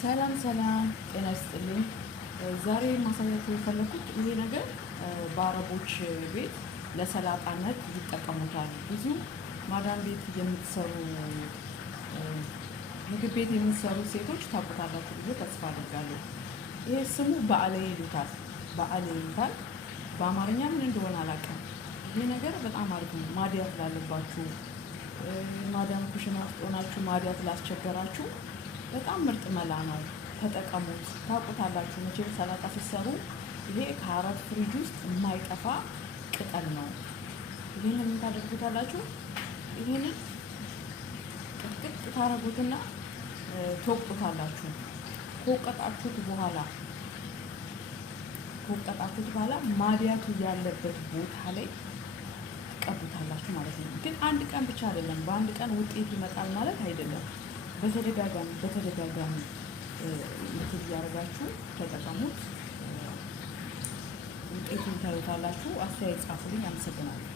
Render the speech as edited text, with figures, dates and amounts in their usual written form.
ሰላም ሰላም ጤና ይስጥልኝ። ዛሬ ማሳያችሁ የፈለኩት ይሄ ነገር በአረቦች ቤት ለሰላጣነት ይጠቀሙታል። ብዙ ማዳም ቤት የምትሰሩ ምግብ ቤት የምትሰሩ ሴቶች ታውቁታላችሁ ብዬ ተስፋ አድርጋለሁ። ይሄ ስሙ በአሌ ይሉታል። በአሌ ይሉታል። በአማርኛ ምን እንደሆነ አላውቅም። ይሄ ነገር በጣም አሪፍ ነው። ማዲያት ላለባችሁ፣ ማዳም ኩሽና ውስጥ ሆናችሁ ማዲያት ላስቸገራችሁ በጣም ምርጥ መላ ነው። ተጠቀሙት። ታውቁታላችሁ መቼም ሰላጣ ስትሰሩ ይሄ ከአረብ ፍሪጅ ውስጥ የማይጠፋ ቅጠል ነው። ይሄንን ምን ታደርጉታላችሁ? ይሄንን ቅጥቅጥ ታረጉትና ትወቅጡታላችሁ። ከወቀጣችሁት በኋላ ማዲያቱ ያለበት ቦታ ላይ ትቀቡታላችሁ ማለት ነው። ግን አንድ ቀን ብቻ አይደለም። በአንድ ቀን ውጤት ይመጣል ማለት አይደለም። በተደጋጋሚ እንትን እያደረጋችሁ ተጠቀሙት። ውጤቱን ታዩታላችሁ። አስተያየት ጻፉልኝ። አመሰግናለሁ።